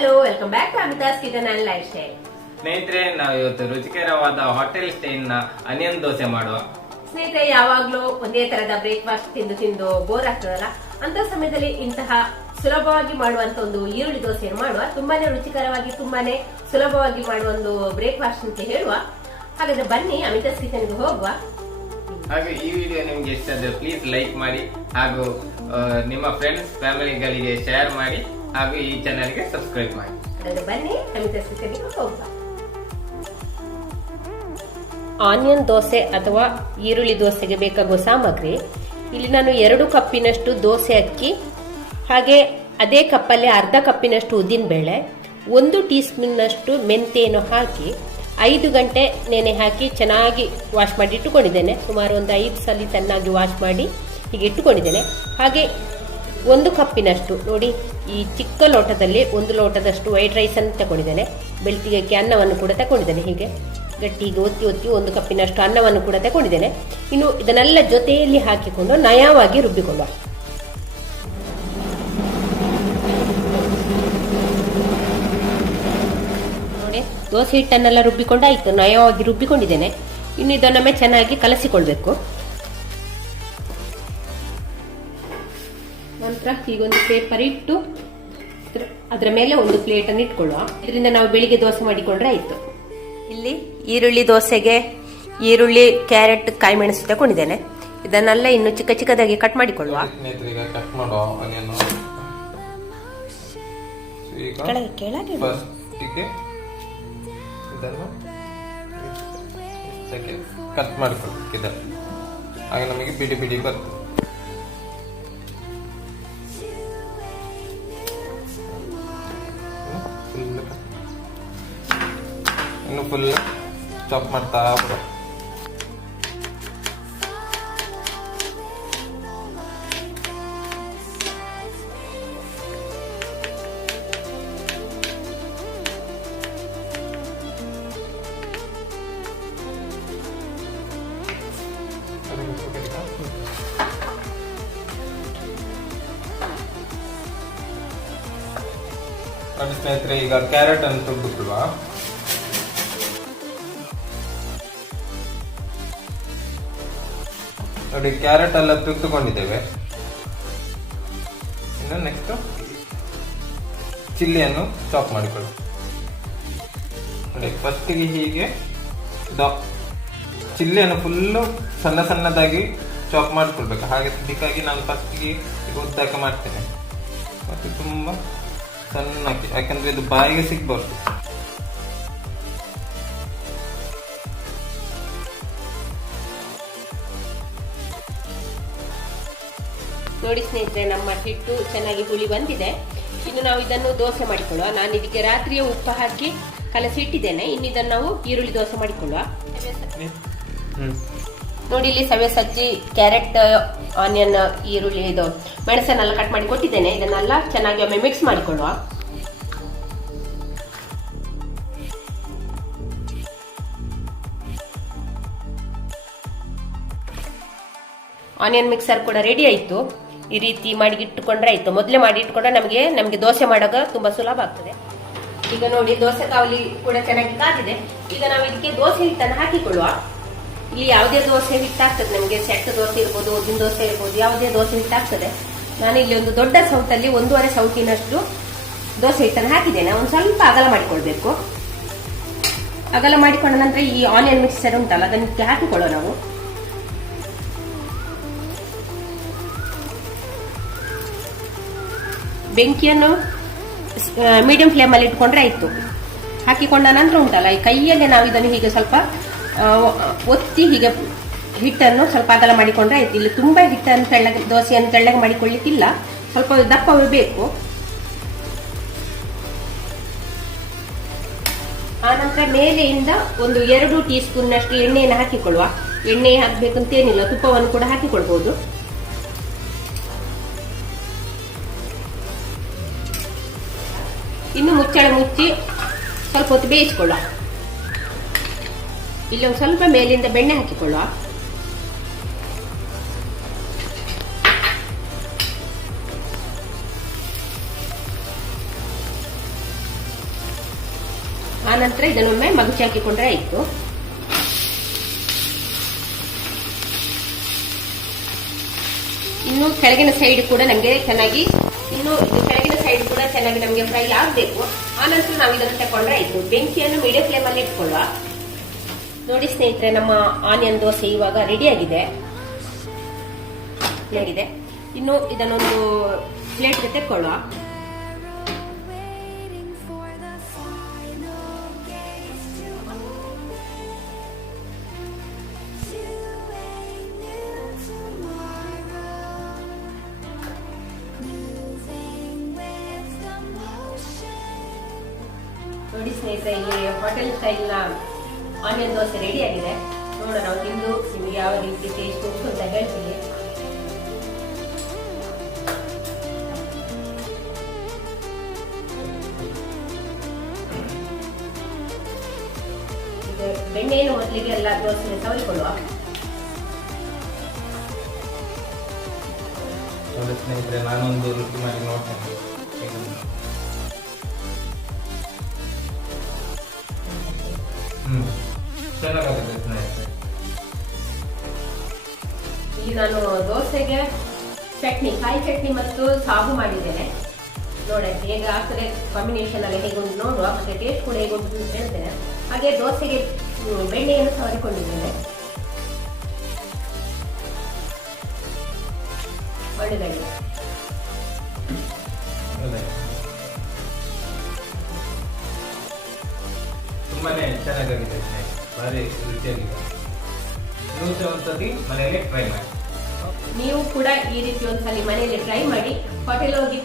Hello, welcome back to Amitha's Kitchen and Lifestyle. ಸ್ನೇಹಿತರೆ, ನಾವು ಇವತ್ತು ರುಚಿಕರವಾದ ಹೋಟೆಲ್ ಸ್ಟೈಲ್ ನ ಅನಿಯನ್ ದೋಸೆ ಮಾಡುವ. ಸ್ನೇಹಿತರೆ, ಯಾವಾಗ್ಲೂ ಒಂದೇ ತರದ ಬ್ರೇಕ್ಫಾಸ್ಟ್ ತಿಂದು ಬೋರ್ ಆಗ್ತದಲ್ಲ, ಅಂತ ಸಮಯದಲ್ಲಿ ಇಂತಹ ಸುಲಭವಾಗಿ ಮಾಡುವಂತ ಒಂದು ಈರುಳ್ಳಿ ದೋಸೆಯನ್ನು ಮಾಡುವ. ತುಂಬಾನೇ ರುಚಿಕರವಾಗಿ, ತುಂಬಾನೇ ಸುಲಭವಾಗಿ ಮಾಡುವ ಒಂದು ಬ್ರೇಕ್ಫಾಸ್ಟ್ ಅಂತ ಹೇಳುವ. ಹಾಗಾದ್ರೆ ಬನ್ನಿ ಅಮಿತಾಸ್ ಕಿಚನ್ಗೆ ಹೋಗುವ. ಹಾಗೆ ಈ ವಿಡಿಯೋ ನಿಮ್ಗೆ ಇಷ್ಟ ಆದ್ರೆ ಪ್ಲೀಸ್ ಲೈಕ್ ಮಾಡಿ, ಹಾಗೂ ನಿಮ್ಮ ಫ್ರೆಂಡ್ಸ್ ಫ್ಯಾಮಿಲಿಗಳಿಗೆ ಶೇರ್ ಮಾಡಿ, ಹಾಗೂ ಈ ಚಾನೆಲ್ಗೆ ಸಬ್ಸ್ಕ್ರೈಬ್ ಮಾಡಿ. ಹಾಗಾದ್ರೆ ಬನ್ನಿ ಅಮಿತಾಸ್ ಕಿಚನ್ಗೆ ಹೋಗುವ. ಆನಿಯನ್ ದೋಸೆ ಅಥವಾ ಈರುಳ್ಳಿ ದೋಸೆಗೆ ಬೇಕಾಗುವ ಸಾಮಗ್ರಿ ಇಲ್ಲಿ ನಾನು 2 ಕಪ್ಪಿನಷ್ಟು ದೋಸೆ ಅಕ್ಕಿ, ಹಾಗೆ ಅದೇ ಕಪ್ಪಲ್ಲಿ ಅರ್ಧ ಕಪ್ಪಿನಷ್ಟು ಉದ್ದಿನಬೇಳೆ, 1 ಟೀ ಸ್ಪೂನ್ನಷ್ಟು ಮೆಂತೆಯನ್ನು ಹಾಕಿ 5 ಗಂಟೆ ನೆನೆ ಹಾಕಿ ಚೆನ್ನಾಗಿ ವಾಶ್ ಮಾಡಿ ಇಟ್ಟುಕೊಂಡಿದ್ದೇನೆ. ಸುಮಾರು ಒಂದು 5 ಸಲ ಚೆನ್ನಾಗಿ ವಾಶ್ ಮಾಡಿ ಹೀಗೆ ಇಟ್ಟುಕೊಂಡಿದ್ದೇನೆ. ಹಾಗೆ 1 ಕಪ್ಪಿನಷ್ಟು ನೋಡಿ, ಈ ಚಿಕ್ಕ ಲೋಟದಲ್ಲಿ 1 ಲೋಟದಷ್ಟು ವೈಟ್ ರೈಸ್ ಅನ್ನು ತಗೊಂಡಿದ್ದೇನೆ. ಬೆಳ್ತಿಗೆ ಅನ್ನವನ್ನು ಕೂಡ ತಗೊಂಡಿದ್ದೇನೆ. ಹೀಗೆ ಗಟ್ಟಿಗೆ ಒತ್ತಿ 1 ಕಪ್ಪಿನಷ್ಟು ಅನ್ನವನ್ನು ಕೂಡ ತಗೊಂಡಿದ್ದೇನೆ. ಇನ್ನು ಇದನ್ನೆಲ್ಲ ಜೊತೆಯಲ್ಲಿ ಹಾಕಿಕೊಂಡು ನಯವಾಗಿ ರುಬ್ಬಿಕೊಳ್ಳುವ. ನೋಡಿ, ದೋಸೆ ಹಿಟ್ಟನ್ನೆಲ್ಲ ರುಬ್ಬಿಕೊಂಡಾಯ್ತು, ನಯವಾಗಿ ರುಬ್ಬಿಕೊಂಡಿದ್ದೇನೆ. ಇನ್ನು ಇದನ್ನೊಮ್ಮೆ ಚೆನ್ನಾಗಿ ಕಲಸಿಕೊಳ್ಬೇಕು. ನಂತರ ಹೀಗೊಂದು ಪೇಪರ್ ಇಟ್ಟು ಅದರ ಮೇಲೆ ಒಂದು ಪ್ಲೇಟ್ ಅನ್ನು ಇಟ್ಕೊಳ್ಳುವ. ಇದರಿಂದ ನಾವು ಬೆಳಿಗ್ಗೆ ದೋಸೆ ಮಾಡಿಕೊಂಡ್ರೆ ಆಯ್ತು. ಇಲ್ಲಿ ಈರುಳ್ಳಿ ದೋಸೆಗೆ ಈರುಳ್ಳಿ, ಕ್ಯಾರೆಟ್, ಕಾಯಿ ಮೆಣಸು ತಗೊಂಡಿದ್ದೇನೆ. ಇದನ್ನೆಲ್ಲ ಇನ್ನು ಚಿಕ್ಕ ಚಿಕ್ಕದಾಗಿ ಕಟ್ ಮಾಡಿಕೊಳ್ಳುವ. ಕೆಳಗೆ ಕಟ್ ಮಾಡಿಕೊಳ್ಳಿ. ಹಾಗೆ ನಮಗೆ ಬಿಡಿ ಬಿಡಿ ಬರ್ತದೆ. ಇನ್ನು ಫುಲ್ ಚಾಪ್ ಮಾಡ್ತಾ ಬರೋ. ಸ್ನೇಹಿತರೆ, ಈಗ ಕ್ಯಾರೆಟ್ ಅನ್ನು ತುರ್ಬಿಟ್ವಾ. ನೋಡಿ, ಕ್ಯಾರೆಟ್ ಎಲ್ಲ ತುರಿದುಕೊಂಡಿದ್ದೇವೆ. ಇನ್ನು ನೆಕ್ಸ್ಟ್ ಚಿಲ್ಲಿಯನ್ನು ಚಾಪ್ ಮಾಡಿಕೊಳ್ಳಿ. ನೋಡಿ, ಫಸ್ಟಿಗೆ ಹೀಗೆ ಚಿಲ್ಲಿಯನ್ನು ಫುಲ್ಲು ಸಣ್ಣ ಸಣ್ಣದಾಗಿ ಚಾಪ್ ಮಾಡಿಕೊಳ್ಬೇಕು. ಹಾಗೆ ಅದಕ್ಕಾಗಿ ನಾನು ಫಸ್ಟಿಗೆ ಉದ್ದಕ್ಕೆ ಮಾಡ್ತೇನೆ, ಮತ್ತು ತುಂಬಾ ಸಣ್ಣಕ್ಕೆ, ಯಾಕಂದ್ರೆ ಇದು ಬಾಯಿಗೆ ಸಿಗ್ಬಾರ್ದು. ನೋಡಿ ಸ್ನೇಹಿತರೆ, ನಮ್ಮ ಹಿಟ್ಟು ಚೆನ್ನಾಗಿ ಹುಳಿ ಬಂದಿದೆ. ಇನ್ನು ನಾವು ಇದನ್ನು ದೋಸೆ ಮಾಡಿಕೊಳ್ಳುವ. ನಾನು ಇದಕ್ಕೆ ರಾತ್ರಿಯೇ ಉಪ್ಪು ಹಾಕಿ ಕಲಸಿ ಇಟ್ಟಿದ್ದೇನೆ. ಇನ್ನು ಇದನ್ನು ನಾವು ಈರುಳ್ಳಿ ದೋಸೆ ಮಾಡಿಕೊಳ್ಳುವ. ನೋಡಿ, ಇಲ್ಲಿ ಸವೆ ಸಜ್ಜಿ, ಕ್ಯಾರೆಟ್, ಆನಿಯನ್, ಈರುಳ್ಳಿ, ಇದು ಮೆಣಸನ್ನೆಲ್ಲ ಕಟ್ ಮಾಡಿ ಕೊಟ್ಟಿದ್ದೇನೆ. ಇದನ್ನೆಲ್ಲ ಚೆನ್ನಾಗಿ ಒಮ್ಮೆ ಮಿಕ್ಸ್ ಮಾಡಿಕೊಳ್ಳುವ. ಆನಿಯನ್ ಮಿಕ್ಸರ್ ಕೂಡ ರೆಡಿ ಆಯ್ತು. ಈ ರೀತಿ ಮಾಡಿ ಇಟ್ಟುಕೊಂಡ್ರೆ ಆಯ್ತು. ಮೊದಲೇ ಮಾಡಿ ಇಟ್ಕೊಂಡ್ರೆ ನಮಗೆ ದೋಸೆ ಮಾಡುವಾಗ ತುಂಬಾ ಸುಲಭ ಆಗ್ತದೆ. ಈಗ ನೋಡಿ, ದೋಸೆ ಕಾವಲಿ ಕೂಡ ಚೆನ್ನಾಗಿ ಕಾದಿದೆ. ಈಗ ನಾವು ಇದಕ್ಕೆ ದೋಸೆ ಹಿಟ್ಟನ್ನು ಹಾಕಿಕೊಳ್ಳುವ. ಇಲ್ಲಿ ಯಾವುದೇ ದೋಸೆ ಹಿಟ್ಟು ಆಗ್ತದೆ ನಮಗೆ. ಸೆಟ್ ದೋಸೆ ಇರ್ಬೋದು, ಉದ್ದಿನ ದೋಸೆ ಇರ್ಬೋದು, ಯಾವುದೇ ದೋಸೆ ಹಿಟ್ಟು ಆಗ್ತದೆ. ನಾನು ಇಲ್ಲಿ ಒಂದು ದೊಡ್ಡ ಸೌಟಲ್ಲಿ 1.5 ಸೌಟಿನಷ್ಟು ದೋಸೆ ಹಿಟ್ಟನ್ನು ಹಾಕಿದ್ದೇನೆ. ಒಂದು ಸ್ವಲ್ಪ ಅಗಲ ಮಾಡಿಕೊಳ್ಬೇಕು. ಅಗಲ ಮಾಡಿಕೊಂಡ ನಂತರ ಈ ಆನಿಯನ್ ಮಿಕ್ಸರ್ ಉಂಟಲ್ಲ, ಅದಕ್ಕೆ ಹಾಕಿಕೊಳ್ಳುವ ನಾವು. ಬೆಂಕಿಯನ್ನು ಮೀಡಿಯಂ ಫ್ಲೇಮ್ ಅಲ್ಲಿ ಇಟ್ಕೊಂಡ್ರೆ ಆಯ್ತು. ಹಾಕಿಕೊಂಡ ನಂತರ ಉಂಟಲ್ಲ, ಈ ಕೈಯಲ್ಲೇ ನಾವು ಇದನ್ನು ಹೀಗೆ ಸ್ವಲ್ಪ ಒತ್ತಿ ಹೀಗೆ ಹಿಟ್ಟನ್ನು ಸ್ವಲ್ಪ ಅಗಲ ಮಾಡಿಕೊಂಡ್ರೆ ಆಯ್ತು. ಇಲ್ಲಿ ತುಂಬಾ ಹಿಟ್ಟನ್ನು ತೆಳ್ಳಗೆ, ದೋಸೆಯನ್ನು ತೆಳ್ಳಗೆ ಮಾಡಿಕೊಳ್ಳಿಕ್ಕಿಲ್ಲ, ಸ್ವಲ್ಪ ದಪ್ಪವೇ ಬೇಕು. ಆ ನಂತರ ಮೇಲೆಯಿಂದ ಒಂದು 2 ಟೀ ಸ್ಪೂನ್ನಷ್ಟು ಎಣ್ಣೆಯನ್ನು ಹಾಕಿಕೊಳ್ಳುವ. ಎಣ್ಣೆ ಹಾಕ್ಬೇಕಂತೇನಿಲ್ಲ, ತುಪ್ಪವನ್ನು ಕೂಡ ಹಾಕಿಕೊಳ್ಬಹುದು. ಇನ್ನು ಮುಚ್ಚಳ ಮುಚ್ಚಿ ಸ್ವಲ್ಪ ಹೊತ್ತು ಬೇಯಿಸಿಕೊಳ್ಳುವ. ಇಲ್ಲಿ ಒಂದು ಸ್ವಲ್ಪ ಮೇಲಿಂದ ಬೆಣ್ಣೆ ಹಾಕಿಕೊಳ್ಳುವ. ಆನಂತರ ಇದನ್ನೊಮ್ಮೆ ಮಗುಚಿ ಹಾಕಿಕೊಂಡ್ರೆ ಆಯ್ತು. ಇನ್ನು ಕೆಳಗಿನ ಸೈಡ್ ಕೂಡ ನಮಗೆ ಚೆನ್ನಾಗಿ ಇದು ಚೆನ್ನಾಗಿ ನಮಗೆ ಫ್ರೈ ಆಗಬೇಕು. ಆನಂತರ ನಾವು ಇದನ್ನು ತಕೊಂಡ್ರೆ ಆಯ್ತು. ಬೆಂಕಿಯನ್ನು ಮೀಡಿಯಂ ಫ್ಲೇಮ್ ಅಲ್ಲಿ ಇಟ್ಕೊಳ್ಳುವ. ನೋಡಿ ಸ್ನೇಹಿತರೆ, ನಮ್ಮ ಆನಿಯನ್ ದೋಸೆ ಇವಾಗ ರೆಡಿ ಆಗಿದೆ. ಇನ್ನು ಇದನ್ನೊಂದು ಪ್ಲೇಟ್ಗೆ ತೆಕ್ಕೊಳ್ಳುವ. ನೋಡಿ ಸ್ನೇಹಿತರೆ, ಇಲ್ಲಿ ಹೋಟೆಲ್ ಸ್ಟೈಲ್ ನ ಆನಿಯನ್ ದೋಸೆ ರೆಡಿ ಆಗಿದೆ. ನೋಡೋಣ ತಿಂದು ನಿಮ್ಗೆ ಯಾವ ರೀತಿ ಟೇಸ್ಟ್ ಉಂಟು ಅಂತ ಹೇಳ್ತೀನಿ. ಬೆಣ್ಣೆಯನ್ನು ಮೊದಲಿಗೆ ಎಲ್ಲ ದೋಸೆ ಸವರಿಕೊಳ್ಳುವ. ಸ್ನೇಹಿತರೆ, ನಾನೊಂದು ರುಚಿ ಮಾಡಿ ನೋಡ್ತೇನೆ. ಚೆನ್ನಾಗಾಗುತ್ತೆ ಸ್ನೇಹಿತರೆ. ಇಲ್ಲಿ ನಾನು ದೋಸೆಗೆ ಚಟ್ನಿ, ಕಾಯಿ ಚಟ್ನಿ ಮತ್ತು ಸಾಗು ಮಾಡಿದ್ದೇನೆ. ನೋಡ ಹೇಗೆ ಆಗ್ತದೆ ಕಾಂಬಿನೇಷನ್ ಅಲ್ಲಿ ಹೇಗೊಂಡು ನೋಡುವ, ಮತ್ತೆ ಟೇಸ್ಟ್ ಕೂಡ ಹೇಗೊಂಡು ಹೇಳ್ತೇನೆ. ಹಾಗೆ ದೋಸೆಗೆ ಬೆಣ್ಣೆಯನ್ನು ಸವರಿಕೊಂಡಿದ್ದೇನೆ. ಒಳ್ಳೆದಾಗಿದೆ. ತುಂಬಾನೇ ಚೆನ್ನಾಗಾಗಿದೆ, ಭಾರಿ ರುಚಿಯಾಗಿದೆ. ನೀವು ಒಂದ್ಸತಿ ಮನೆಯಲ್ಲಿ ಟ್ರೈ ಮಾಡಿ. ನೀವು ಕೂಡ ಈ ರೀತಿ ಒಂದ್ಸಲಿ ಮನೆಯಲ್ಲಿ ಟ್ರೈ ಮಾಡಿ. ಹೋಟೆಲ್ ಹೋಗಿ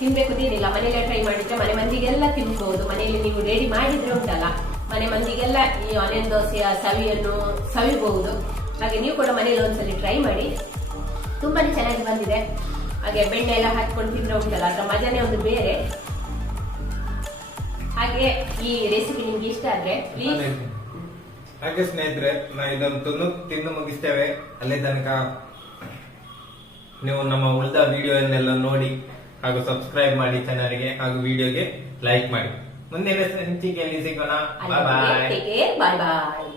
ತಿನ್ಬೇಕು ಏನಿಲ್ಲ, ಮನೆಯಲ್ಲೇ ಟ್ರೈ ಮಾಡಿದ್ರೆ ಮನೆ ಮಂದಿಗೆಲ್ಲ ತಿನ್ಬಹುದು. ಮನೆಯಲ್ಲಿ ನೀವು ರೆಡಿ ಮಾಡಿದ್ರೆ ಉಂಟಲ್ಲ, ಮನೆ ಮಂದಿಗೆಲ್ಲ ಈ ಆನಿಯನ್ ದೋಸೆಯ ಸವಿಯನ್ನು ಸವಿಬಹುದು. ಹಾಗೆ ನೀವು ಕೂಡ ಮನೆಯಲ್ಲಿ ಒಂದ್ಸಲಿ ಟ್ರೈ ಮಾಡಿ. ತುಂಬಾನೇ ಚೆನ್ನಾಗಿ ಬಂದಿದೆ. ಹಾಗೆ ಬೆಣ್ಣೆ ಎಲ್ಲ ಹಾಕೊಂಡು ತಿಂದ್ರೆ ಉಂಟಲ್ಲ, ಅದರ ಮಜಾನೇ ಒಂದು ಬೇರೆ. ಹಾಗೆ ಈ ರೆಸಿಪಿ ನಿಮ್ಗೆ ಇಷ್ಟ ಆದ್ರೆ ಪ್ಲೀಸ್. ಹಾಗೆ ಸ್ನೇಹಿತರೆ, ನಾವು ಇದನ್ನು ತಿಂದು ಮುಗಿಸ್ತೇವೆ. ಅಲ್ಲೇ ತನಕ ನೀವು ನಮ್ಮ ಉಳಿದ ವಿಡಿಯೋನೆಲ್ಲ ನೋಡಿ ಹಾಗೂ ಸಬ್ಸ್ಕ್ರೈಬ್ ಮಾಡಿ ಚಾನಲ್ಗೆ, ಹಾಗೂ ವಿಡಿಯೋಗೆ ಲೈಕ್ ಮಾಡಿ. ಮುಂದಿನ ಸಂಚಿಕೆಯಲ್ಲಿ ಸಿಗೋಣ. ಬಾಯ್ ಬಾಯ್. ಬಾಯ್ ಬಾಯ್.